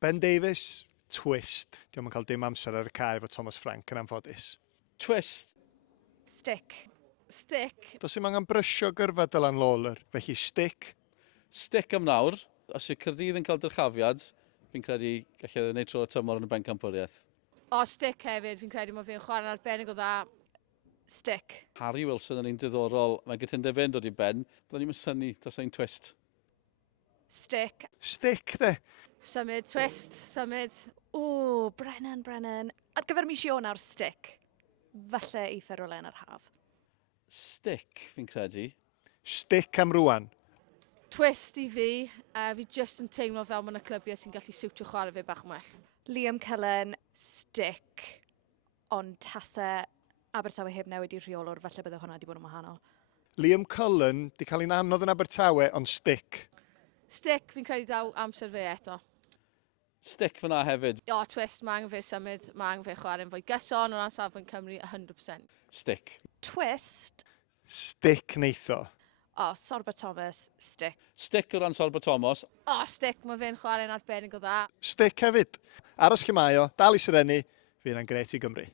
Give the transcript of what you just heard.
Ben Davies, twist. Diolch yn cael dim amser ar y cae efo Thomas Frank yn anffodus. Twist. Stick. Stick. Does dim angen brysio gyrfa Dylan Lawler, felly stick. Stick am nawr. Os yw Caerdydd yn cael dyrchafiad, fi'n credu gallai wneud tro'r tymor yn y bencampwriaeth. O, stick hefyd. Fi'n credu mae fi'n chwarae'n arbennig o dda. Stick. Harry Wilson yn un diddorol. Mae gytundeb yn dod i ben. Byddwn ni'n syni, tas ein twist. Stick. Stick, de. Symud, twist, symud. O, Brennan. Ar gyfer mis Ionawr, stick. Falle i fferolen ar haf. Stick, fi'n credu. Stick am rwan. Twist i fi. Fi just yn teimlo fel mae'n y clybiau sy'n gallu siwtio chwarae fi bach yn well. Liam Cullen, stick. Ond tasau Abertawe heb newid i'r rheolwr, falle bydde hwnna wedi bod yn wahanol. Liam Cullen di cael ei anodd yn Abertawe, ond stick. Stick, fi'n credu daw amser fe eto. Stick fyna hefyd. O, twist, mae angen fe symud, mae angen fe chwarae'n fwy gyson o'n ansafon Cymru 100%. Stick. Twist. Stick neitho. O, Sorba Thomas, stick. Stick o ran Sorba Thomas. O, stick, mae fe'n chwarae'n arbennig o dda. Stick hefyd. Aros lle mae o, dal i syrenu, fydd yna'n gret i Gymru.